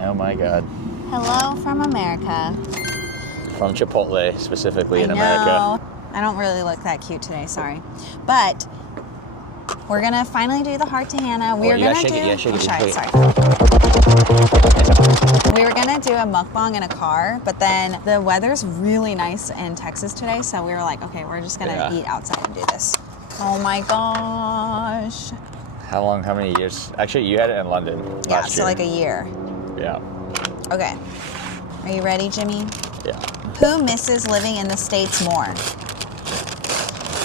Oh my God. Hello from America. From Chipotle, specifically in I America. I don't really look that cute today, sorry. But we're gonna finally do the heart to Hannah. We were gonna do. Sorry. We were gonna do a mukbang in a car, but then the weather's really nice in Texas today, so we were like, okay, we're just gonna eat outside and do this. Oh my gosh. How many years? Actually, you had it in London last year. So like a year. Yeah. Okay. Are you ready, Jimmy? Yeah. Who misses living in the States more?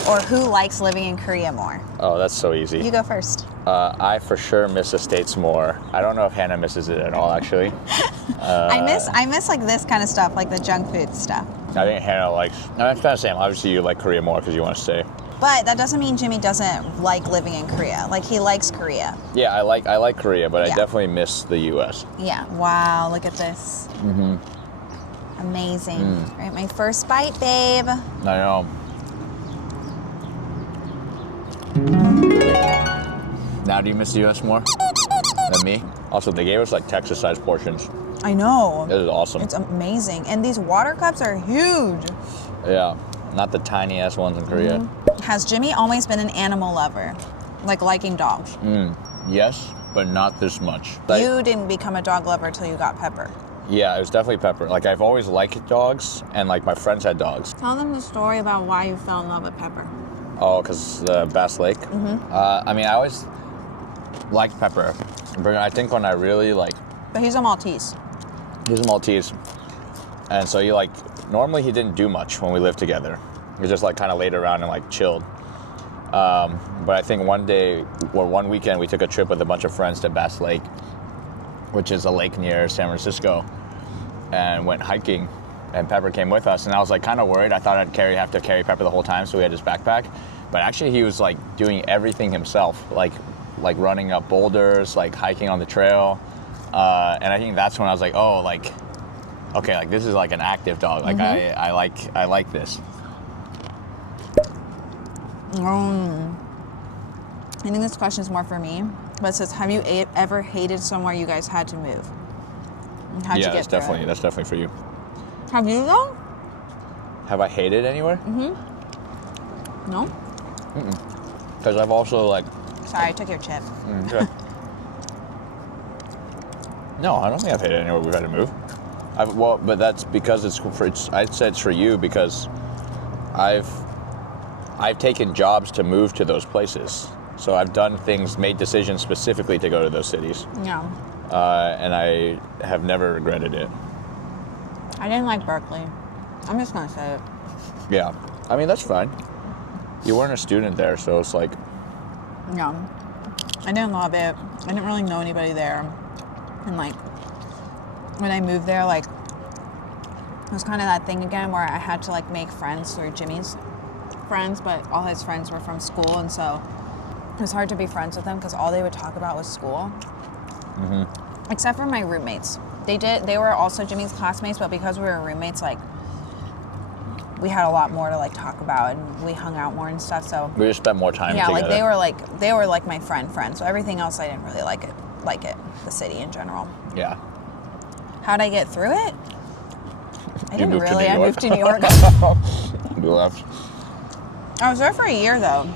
Or who likes living in Korea more? Oh, that's so easy. You go first. I for sure miss the States more. I don't know if Hannah misses it at all, actually. I miss like this kind of stuff, like the junk food stuff. I think Hannah likes, no, it's kind of the same. Obviously, you like Korea more because you want to stay. But that doesn't mean Jimmy doesn't like living in Korea. Like, he likes Korea. Yeah, I like Korea, but I definitely miss the U.S. Yeah. Wow, look at this. Mm-hmm. Amazing. All right, my first bite, babe. I know. Now, do you miss the U.S. more than me? Also, they gave us like Texas-sized portions. I know. This is awesome. It's amazing. And these water cups are huge. Yeah, not the tiny-ass ones in Korea. Has Jimmy always been an animal lover? Like liking dogs? Yes, but not this much. You didn't become a dog lover until you got Pepper. Yeah, it was definitely Pepper. Like, I've always liked dogs, and like my friends had dogs. Tell them the story about why you fell in love with Pepper. Oh, because Bass Lake? I mean, I always liked Pepper. But I think when I really like... But he's a Maltese. He's a Maltese. And so normally he didn't do much when we lived together. He just like kind of laid around and like chilled. But I think one weekend we took a trip with a bunch of friends to Bass Lake, which is a lake near San Francisco, and went hiking. And Pepper came with us, and I was like kind of worried. I thought I'd have to carry Pepper the whole time, so we had his backpack. But actually, he was like doing everything himself, like running up boulders, like hiking on the trail. And I think that's when I was like, oh, like, okay, like this is like an active dog. Like I like this. I think this question is more for me, but it says, have you ever hated somewhere you guys had to move? And how'd you get through it? That's definitely for you. Have you though? Have I hated anywhere? No? Because I've also like... Sorry, I took your chip. Okay. No, I don't think I've hated anywhere we've had to move. But that's because I'd say it's for you because I've taken jobs to move to those places. So I've done things, made decisions specifically to go to those cities. Yeah. And I have never regretted it. I didn't like Berkeley. I'm just gonna say it. Yeah. I mean, that's fine. You weren't a student there, so it's like... Yeah. I didn't love it. I didn't really know anybody there. And like, when I moved there, like, it was kind of that thing again where I had to like make friends through Jimmy's friends, but all his friends were from school, and so it was hard to be friends with them because all they would talk about was school. Except for my roommates. They were also Jimmy's classmates, but because we were roommates, like, we had a lot more to like talk about, and we hung out more and stuff. So we just spent more time together. Yeah, like they were like my friend. So everything else I didn't really like it, the city in general. Yeah. How'd I get through it? I didn't really. I moved to New York. You left. I was there for a year though.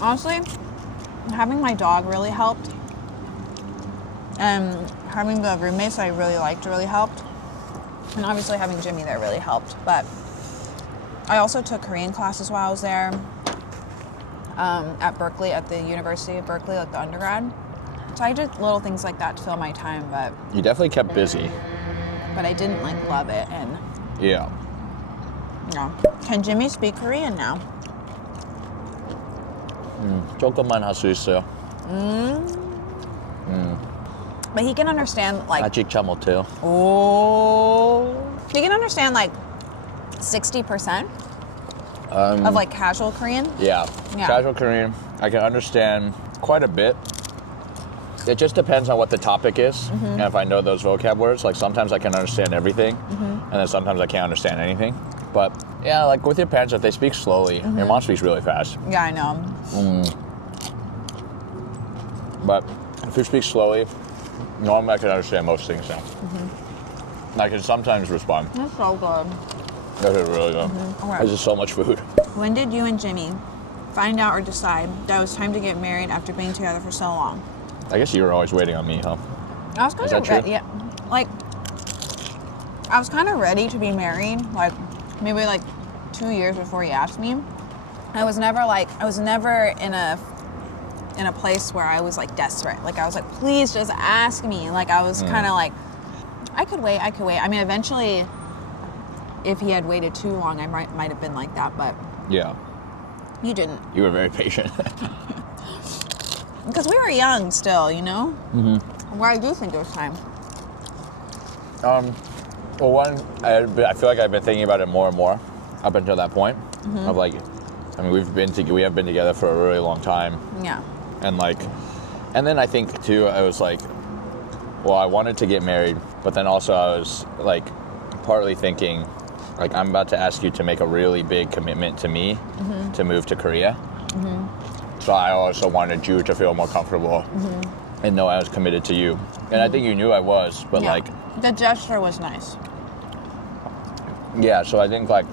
Honestly, having my dog really helped. And having the roommates I really liked really helped. And obviously having Jimmy there really helped. But I also took Korean classes while I was there at Berkeley, at the University of Berkeley, like the undergrad. So I did little things like that to fill my time, but... You definitely kept busy. But I didn't like love it, and... Yeah. No. Can Jimmy speak Korean now? 조금만 할 수 있어요. But he can understand, like... 아직 잘 못해요. Oh. He can understand, like, 60% of, like, casual Korean. Yeah. Casual Korean, I can understand quite a bit. It just depends on what the topic is, and if I know those vocab words. Like, sometimes I can understand everything, and then sometimes I can't understand anything. But, yeah, like, with your parents, if they speak slowly, your mom speaks really fast. Yeah, I know. But if you speak slowly, Normally I can understand most things now. I can sometimes respond. That's so good. That is really good. Okay. There's just so much food. When did you and Jimmy find out or decide that it was time to get married after being together for so long? I guess you were always waiting on me, huh? I was kind Is of that true? yeah, like I was kind of ready to be married, like maybe like 2 years before he asked me. I was never in a place where I was like desperate. Like I was like, please just ask me. Like I was kind of like, I could wait. I mean, eventually, if he had waited too long, I might have been like that, but Yeah. you didn't. You were very patient. Because we were young still, you know? Where I do think it was time. Well, one, I feel like I've been thinking about it more and more up until that point. Of like, I mean, we have been together for a really long time. Yeah. And then I think too, I was like, well, I wanted to get married, but then also I was like, partly thinking, like, I'm about to ask you to make a really big commitment to me to move to Korea. So I also wanted you to feel more comfortable and know I was committed to you. And I think you knew I was, but Yeah. like, The gesture was nice. yeah, so I think like,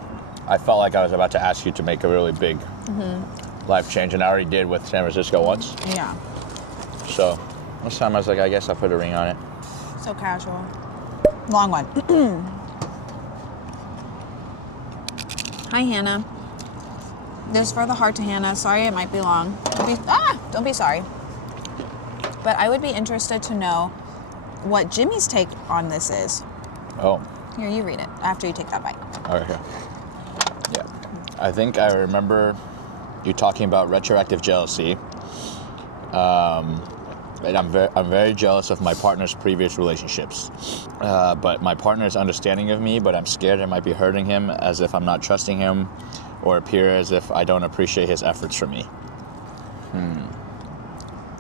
I felt like I was about to ask you to make a really big life change, and I already did with San Francisco once. Yeah. So this time I was like, I guess I'll put a ring on it. So casual. Long one. Hi, Hannah. This is for the heart to Hannah. Sorry, it might be long. Don't be sorry. But I would be interested to know what Jimmy's take on this is. Oh, Here, you read it after you take that bite. okay. Yeah. I think I remember you talking about retroactive jealousy. And I'm very jealous of my partner's previous relationships. But my partner is understanding of me, but I'm scared it might be hurting him, as if I'm not trusting him, or appear as if I don't appreciate his efforts for me.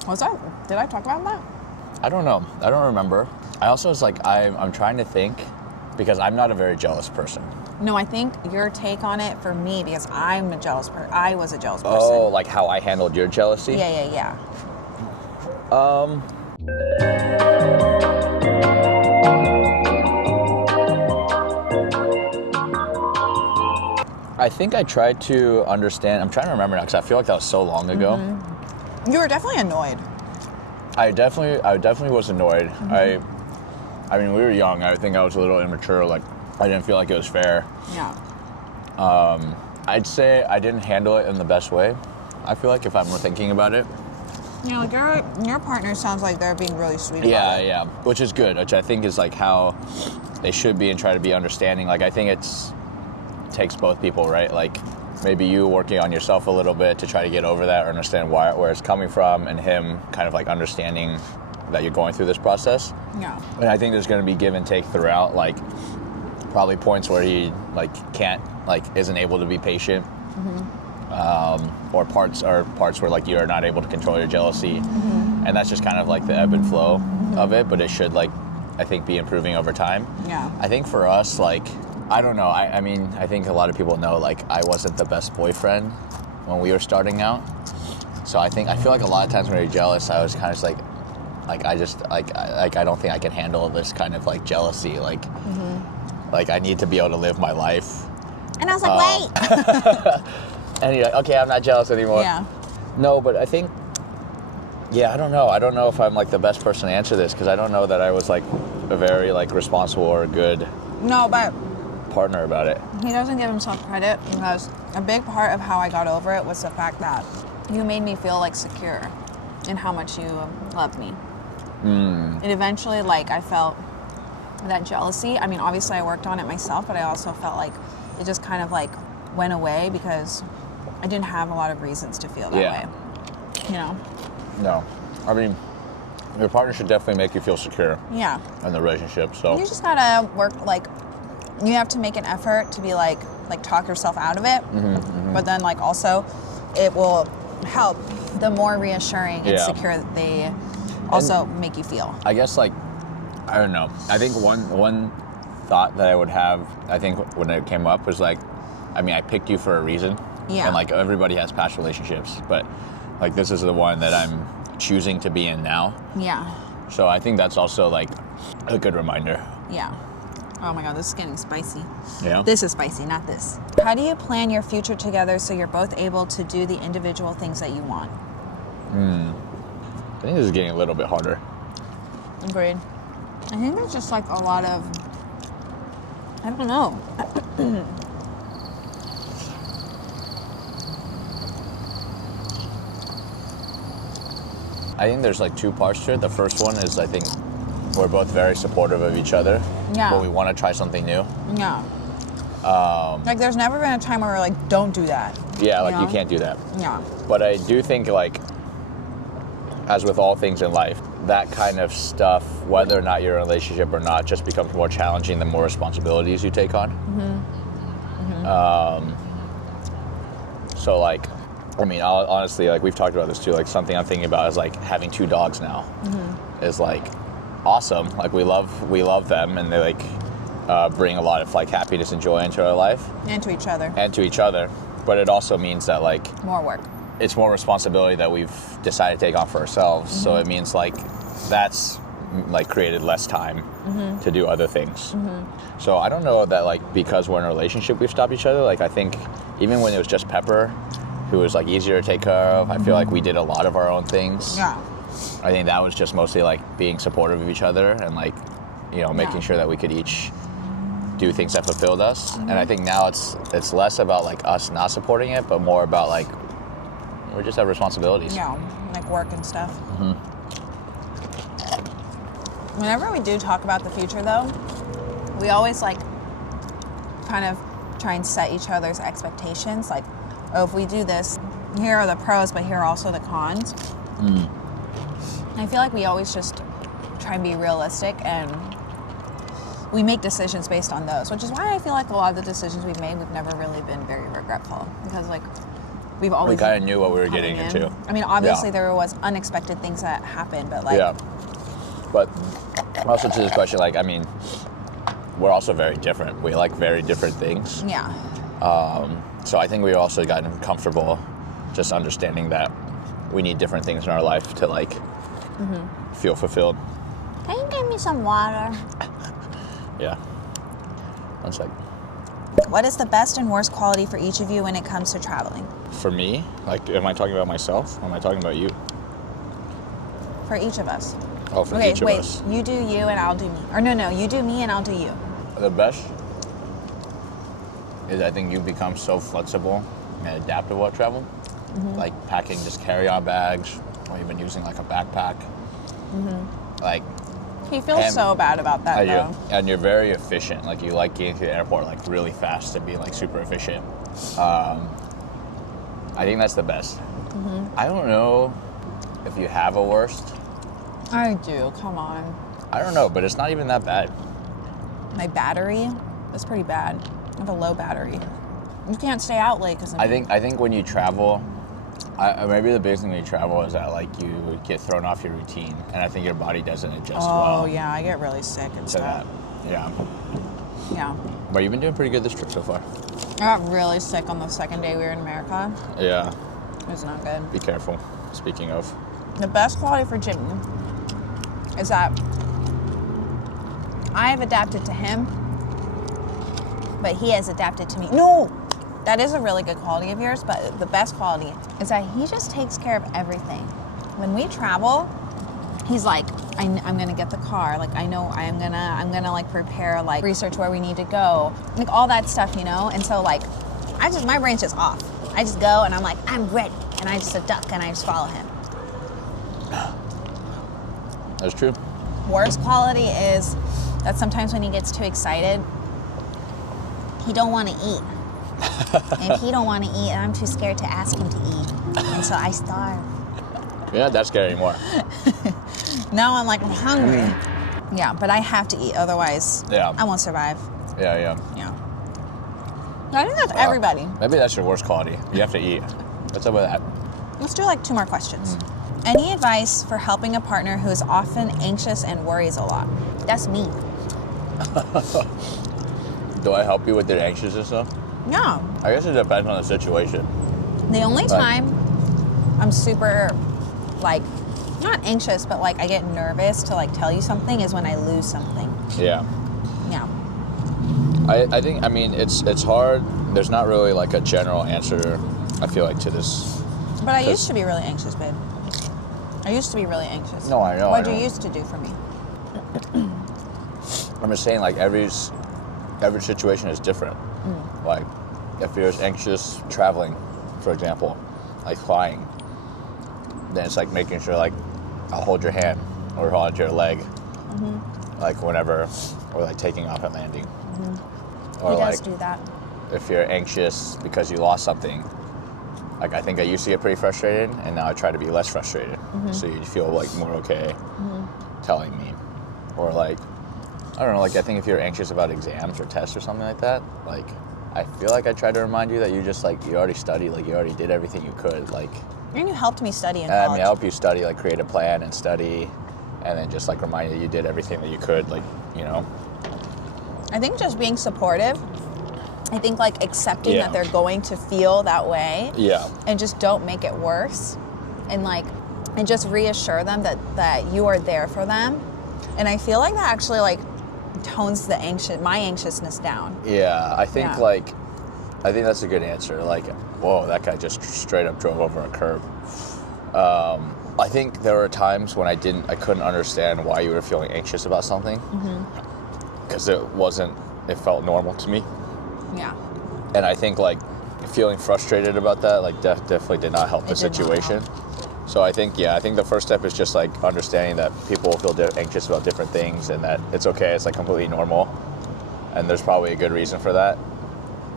Did I talk about that? I don't know. I don't remember. I also was like, I'm trying to think, because I'm not a very jealous person. No, I think your take on it for me, because I'm a jealous person. I was a jealous person. Oh, like how I handled your jealousy? Yeah. I think I tried to understand. I'm trying to remember now because I feel like that was so long ago. You were definitely annoyed. I definitely was annoyed. I mean, we were young. I think I was a little immature. Like, I didn't feel like it was fair. Yeah. I'd say I didn't handle it in the best way. I feel like if I'm thinking about it. Yeah, like your partner sounds like they're being really sweet about it. Yeah, which is good, which I think is like how they should be and try to be understanding. Like, I think takes both people, right? Like, maybe you working on yourself a little bit to try to get over that or understand where it's coming from, and him kind of like understanding that you're going through this process. Yeah. And I think there's going to be give and take throughout, like probably points where he like isn't able to be patient. Or parts where like you're not able to control your jealousy, and that's just kind of like the ebb and flow of it. But it should, like, I think, be improving over time. Yeah. I think for us, like, I don't know. I mean, I think a lot of people know, like, I wasn't the best boyfriend when we were starting out. So I feel like a lot of times when you're jealous, I was kind of just like I don't think I can handle this kind of like jealousy. Like I need to be able to live my life. And I was like, wait. And you're like, okay, I'm not jealous anymore. Yeah. No, but I think, yeah, I don't know. I don't know if I'm like the best person to answer this, because I don't know that I was like a very like responsible or a good No, but partner about it. he doesn't give himself credit, because a big part of how I got over it was the fact that you made me feel like secure in how much you loved me. And eventually, like, I felt that jealousy. I mean, obviously I worked on it myself, but I also felt like it just kind of like went away because I didn't have a lot of reasons to feel that way. You know? No. I mean, your partner should definitely make you feel secure Yeah. in the relationship. So You just gotta work, like, you have to make an effort to be like talk yourself out of it. But then, like, also it will help the more reassuring and secure that they also make you feel. I guess, like, I don't know. I think one thought that I would have, I think when it came up, was like, I mean, I picked you for a reason. Yeah. And like everybody has past relationships, but like this is the one that I'm choosing to be in now. Yeah. So I think that's also like a good reminder. Yeah. Oh my God, this is getting spicy. Yeah. This is spicy, not this. How do you plan your future together so you're both able to do the individual things that you want? I think this is getting a little bit harder. Agreed. I think there's just like a lot of, I don't know. I think there's like two parts to it. The first one is I think we're both very supportive of each other. Yeah. But we want to try something new. Yeah. Like there's never been a time where we're like, don't do that. Yeah, like you know? can't do that. Yeah. But I do think like, as with all things in life, that kind of stuff, whether or not you're in a relationship or not, just becomes more challenging the more responsibilities you take on. So like, I mean, honestly, like we've talked about this too, like something I'm thinking about is like having 2 dogs now is like awesome. Like we love them, and they like bring a lot of like happiness and joy into our life. And to each other. And to each other. But it also means that like More work. it's more responsibility that we've decided to take on for ourselves. So it means like that's like created less time to do other things. So I don't know that like because we're in a relationship we've stopped each other. Like I think even when it was just Pepper, who was like easier to take care of, I feel like we did a lot of our own things. Yeah. I think that was just mostly like being supportive of each other and like, you know, making sure that we could each do things that fulfilled us. And I think now it's less about like us not supporting it, but more about like we just have responsibilities. Yeah, like work and stuff. Whenever we do talk about the future though, we always like kind of try and set each other's expectations. Like, oh, if we do this, here are the pros, but here are also the cons. I feel like we always just try and be realistic, and we make decisions based on those, which is why I feel like a lot of the decisions we've made, we've never really been very regretful, because like we've always We kind of knew what we were getting in. into. I mean, obviously there was unexpected things that happened, but like, Yeah. But also to this question, like, I mean, we're also very different. We like very different things. yeah, So I think we've also gotten comfortable just understanding that we need different things in our life to like feel fulfilled. can you give me some water? Yeah. One sec. What is the best and worst quality for each of you when it comes to traveling? For me, like, am I talking about myself? Or am I talking about you? For each of us. Oh, for Okay, each of wait. us. You do you and I'll do me. Or no, you do me and I'll do you. The best is I think you become so flexible and adaptable at travel. Like packing just carry-on bags, or even using like a backpack. Like, He feels And so bad about that I though. do. And you're very efficient. Like you like getting to the airport like really fast and being like super efficient. I think that's the best. I don't know if you have a worst. I do, come on. I don't know, but it's not even that bad. My battery is pretty bad. I have a low battery. You can't stay out late because I think when you travel, maybe the biggest thing when you travel is that like you get thrown off your routine, and I think your body doesn't adjust well. Oh yeah, I get really sick and to stuff. that. Yeah. Yeah. But you've been doing pretty good this trip so far. I got really sick on the second day we were in America. Yeah. It was not good. Be careful. Speaking of. The best quality for Jimmy is that I have adapted to him, but he has adapted to me. No! That is a really good quality of yours, but the best quality is that he just takes care of everything. When we travel, he's like, I'm gonna get the car. Like, I know I'm gonna like prepare, like research where we need to go. Like all that stuff, you know? And so like, my brain's just off. I just go and I'm like, I'm ready. And I just a duck and I just follow him. That's true. Worst quality is that sometimes when he gets too excited, he don't want to eat. And if he don't want to eat, I'm too scared to ask him to eat. And so I starve. You're not that scared anymore. Now I'm like, I'm hungry. Yeah, but I have to eat, otherwise I won't survive. Yeah. Yeah. I think that's everybody. Maybe that's your worst quality. You have to eat. What's up with that? Let's do like 2 more questions. Any advice for helping a partner who is often anxious and worries a lot? That's me. Do I help you with your anxiousness though? Yeah. I guess it depends on the situation. The only time I'm super like not anxious, but like I get nervous to like tell you something is when I lose something. Yeah. Yeah. I think, I mean, it's hard. There's not really like a general answer, I feel like, to this. But I used to be really anxious, babe. I used to be really anxious. No, I know. What do you used to do for me? I'm just saying, like, every situation is different. Like, if you're anxious traveling, for example, like flying, then it's like making sure, like, I'll hold your hand or hold your leg, like whenever, or like taking off and landing. Or He like, does do that. if you're anxious because you lost something, like I think I used to get pretty frustrated, and now I try to be less frustrated. So you feel like more okay telling me. Or like, I don't know, like I think if you're anxious about exams or tests or something like that, like I feel like I try to remind you that you just like, you already studied, like you already did everything you could. Like, And you helped me study in I college. mean, help you study, like create a plan and study, and then just like remind you did everything that you could, like, you know. I think just being supportive. I think like accepting Yeah. that they're going to feel that way. Yeah. And just don't make it worse. And like, and just reassure them that you are there for them. And I feel like that actually like tones my anxiousness down. Yeah, I think Yeah. like, I think that's a good answer. Like, whoa, that guy just straight up drove over a curb. I think there were times when I couldn't understand why you were feeling anxious about something. Because it felt normal to me. Yeah. And I think like feeling frustrated about that, like definitely did not help the It did not situation. So I think the first step is just like understanding that people feel anxious about different things, and that it's okay, it's like completely normal, and there's probably a good reason for that.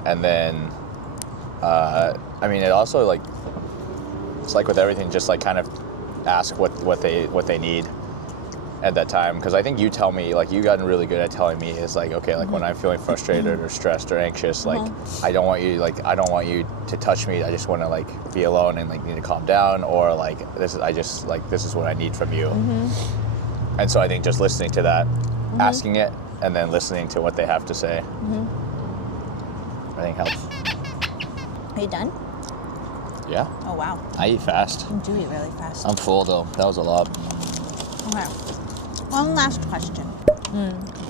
And then, I mean, it also like, it's like with everything, just like kind of ask what they need at that time, because I think you tell me, like, you've gotten really good at telling me, it's like, okay, like when I'm feeling frustrated or stressed or anxious, like I don't want you to touch me, I just want to like be alone and like need to calm down, or like this is what I need from you. And so I think just listening to that, asking it, and then listening to what they have to say, I think helps. Are you done? Yeah, Oh wow. I eat fast. You do eat really fast. I'm full though, that was a lot. Okay. One last question.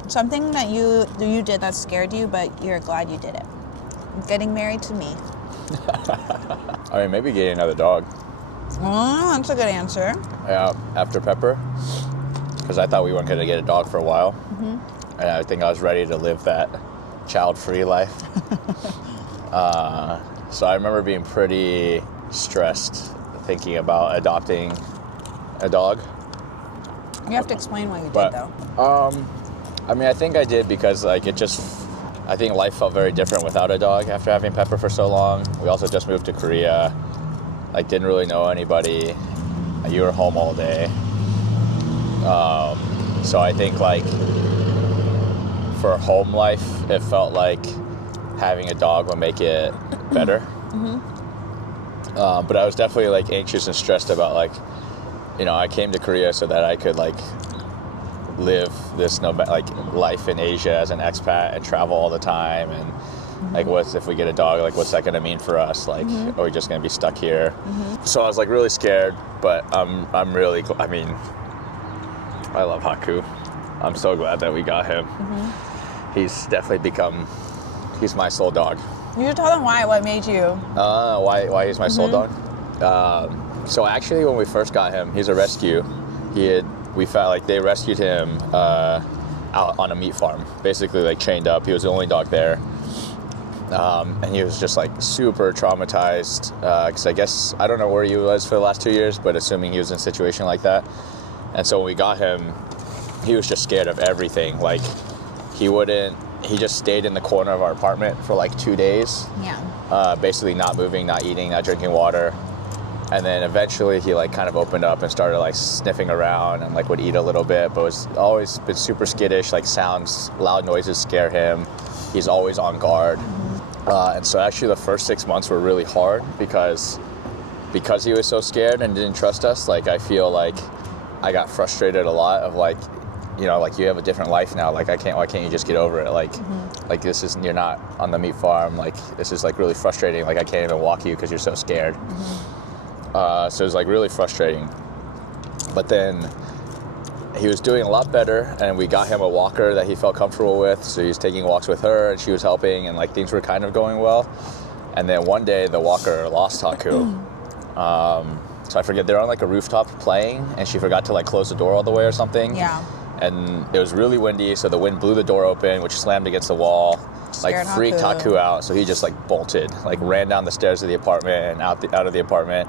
Something that you did that scared you, but you're glad you did it. Getting married to me. I mean, maybe getting another dog. Oh, that's a good answer. Yeah, after Pepper, because I thought we weren't going to get a dog for a while, and I think I was ready to live that child-free life. So I remember being pretty stressed thinking about adopting a dog. You have to explain why you did, But, though. I mean, I think I did because like I think life felt very different without a dog after having Pepper for so long. We also just moved to Korea, like didn't really know anybody. You were home all day. So I think like for home life, it felt like having a dog would make it better. But I was definitely like anxious and stressed about like, you know, I came to Korea so that I could like live this life in Asia as an expat and travel all the time, and like what's if we get a dog, like what's that gonna mean for us, like are we just gonna be stuck here? So I was like really scared, but I'm really, I mean, I love Haku. I'm so glad that we got him. He's definitely he's my soul dog. You should tell them why. What made you? Why he's my soul dog? So actually, when we first got him, he's a rescue. We felt like they rescued him out on a meat farm, basically like chained up. He was the only dog there, and he was just like super traumatized. Because I guess I don't know where he was for the last 2 years, but assuming he was in a situation like that. And so when we got him, he was just scared of everything. Like he just stayed in the corner of our apartment for like 2 days. Yeah. Basically not moving, not eating, not drinking water. And then eventually he like kind of opened up and started like sniffing around and like would eat a little bit, but was always been super skittish, like loud noises scare him. He's always on guard. And so actually the first 6 months were really hard because he was so scared and didn't trust us. Like I feel like I got frustrated a lot of like, you know, like you have a different life now. Like why can't you just get over it? Like, like you're not on the meat farm. Like this is like really frustrating. Like I can't even walk you because you're so scared. So it was like really frustrating. But then he was doing a lot better, and we got him a walker that he felt comfortable with, so he was taking walks with her, and she was helping, and like things were kind of going well. And then one day the walker lost Haku. So I forget, they're on like a rooftop playing, and she forgot to like close the door all the way or something. Yeah. And it was really windy, so the wind blew the door open, which slammed against the wall, Scared like freaked Haku out. So he just like bolted, like ran down the stairs of the apartment and out of the apartment,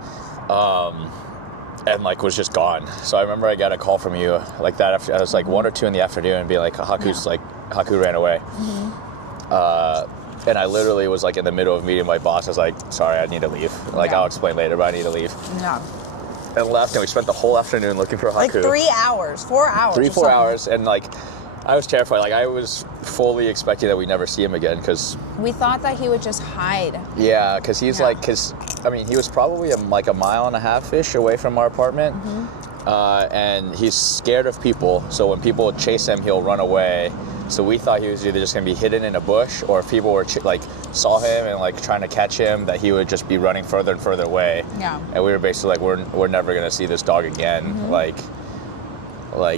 and like was just gone. So I remember I got a call from you like that. After, I was like 1 or 2 in the afternoon, and being like, Haku ran away. And I literally was like in the middle of meeting my boss. I was like, sorry, I need to leave. Like I'll explain later, but I need to leave. Yeah. And left, and we spent the whole afternoon looking for Haku. Like 3 hours, 4 hours. 3-4 hours, and like I was terrified. Like I was fully expecting that we'd never see him again, because we thought that he would just hide. Yeah, because he's I mean, he was probably like a mile and a half-ish away from our apartment, and he's scared of people. So when people would chase him, he'll run away. So we thought he was either just gonna be hidden in a bush, or if people were like saw him and like trying to catch him, that he would just be running further and further away. Yeah. And we were basically like, we're never gonna see this dog again. Like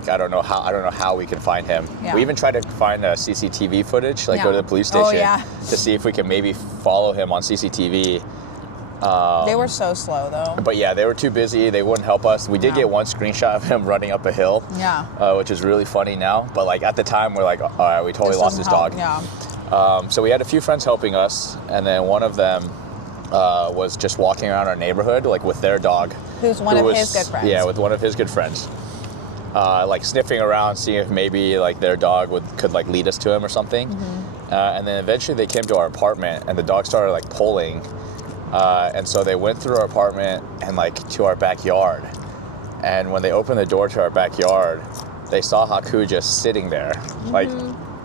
I don't know how we can find him. Yeah. We even tried to find CCTV footage, like go to the police station to see if we could maybe follow him on CCTV. They were so slow though. But yeah, they were too busy. They wouldn't help us. We did get one screenshot of him running up a hill. Yeah. Which is really funny now. But like at the time, we're like, all right, we totally lost this dog. Yeah. So we had a few friends helping us, and then one of them was just walking around our neighborhood like with their dog. Who's one of his good friends. Yeah, with one of his good friends. Like sniffing around, seeing if maybe like their dog could like lead us to him or something. And then eventually they came to our apartment, and the dog started like pulling. And so they went through our apartment and like to our backyard. And when they opened the door to our backyard, they saw Haku just sitting there. Like,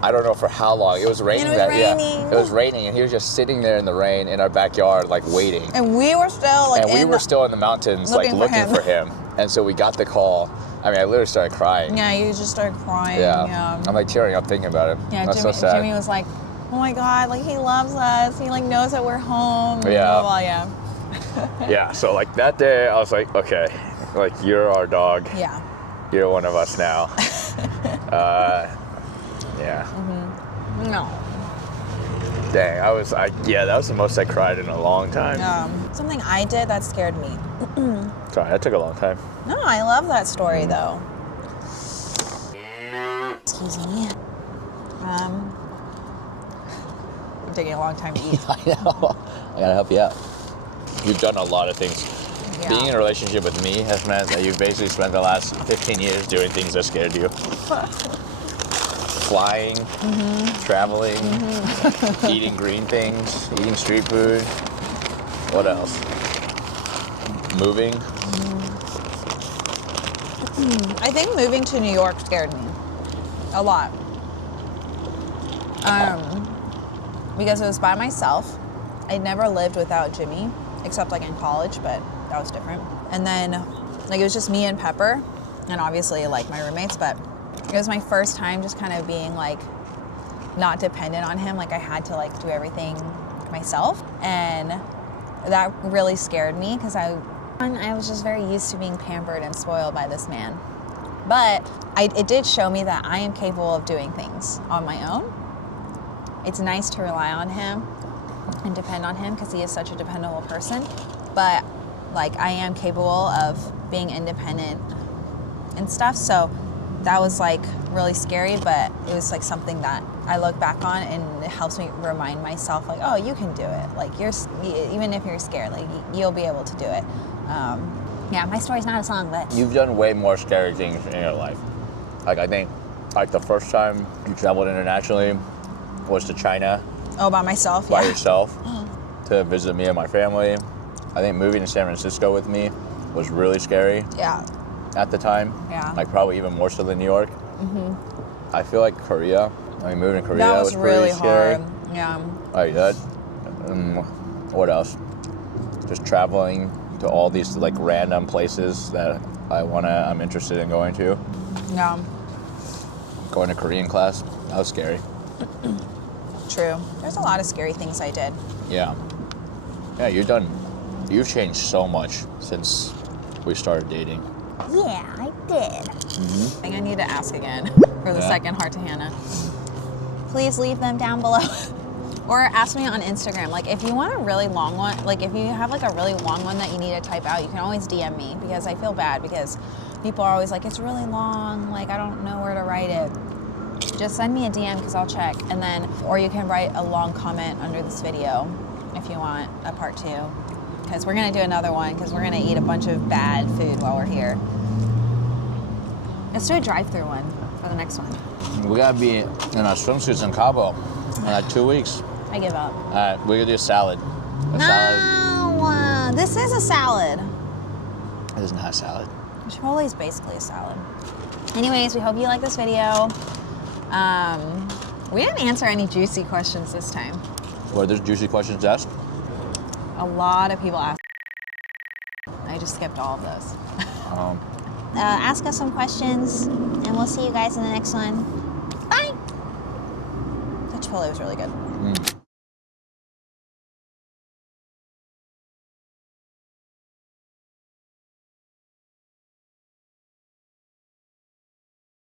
I don't know for how long. It was raining. Raining. It was raining, and he was just sitting there in the rain in our backyard, like waiting. And we were still like still in the mountains, like looking for him. And so we got the call. I mean, I literally started crying. Yeah, you just started crying. Yeah. I'm like tearing up thinking about it. Yeah, That's so sad. Jimmy was like, oh my God, like he loves us. He like knows that we're home. Yeah. Blah, blah, yeah. Yeah, so like that day I was like, okay, like you're our dog. Yeah. You're one of us now. Yeah. No. Dang, that was the most I cried in a long time. Something I did that scared me. Sorry, that took a long time. No, I love that story though. Excuse me. You're taking a long time to eat. I know. I gotta help you out. You've done a lot of things. Yeah. Being in a relationship with me has meant that you've basically spent the last 15 years doing things that scared you. Flying, traveling, eating green things, eating street food. What else? Moving. I think moving to New York scared me a lot. Because it was by myself. I'd never lived without Jimmy, except like in college, but that was different. And then like it was just me and Pepper, and obviously like my roommates, but it was my first time just kind of being like not dependent on him. Like I had to like do everything myself, and that really scared me because I was just very used to being pampered and spoiled by this man. But it did show me that I am capable of doing things on my own. It's nice to rely on him and depend on him because he is such a dependable person. But like I am capable of being independent and stuff. So that was like really scary, but it was like something that I look back on, and it helps me remind myself like, oh, you can do it. Like even if you're scared, like you'll be able to do it. Yeah, my story's not a song, but You've done way more scary things in your life. Like I think like the first time you traveled internationally was to China. Oh, by myself? By yourself to visit me and my family. I think moving to San Francisco with me was really scary. Yeah. At the time. Yeah. Like probably even more so than New York. I feel like Korea. I mean, moving to Korea That was really pretty scary. hard. Yeah. Like that. What else? Just traveling to all these like random places that I'm interested in going to. Yeah. Going to Korean class. That was scary. True. There's a lot of scary things I did. Yeah. Yeah, you've changed so much since we started dating. Yeah, I did. I think I need to ask again for the second heart to Hannah. Please leave them down below. Or ask me on Instagram. Like if you want a really long one, like if you have like a really long one that you need to type out, you can always DM me because I feel bad because people are always like, it's really long, like I don't know where to write it. Just send me a DM because I'll check. And then, or you can write a long comment under this video if you want a part 2. Because we're gonna do another one because we're gonna eat a bunch of bad food while we're here. Let's do a drive-through one for the next one. We gotta be in our swimsuits in Cabo in like 2 weeks. I give up. All right, we're gonna do a salad. No, this is a salad. It is not a salad. Chipotle is basically a salad. Anyways, we hope you like this video. We didn't answer any juicy questions this time. Were there juicy questions asked? A lot of people asked. I just skipped all of those. Ask us some questions, and we'll see you guys in the next one. Bye. That Chipotle was really good.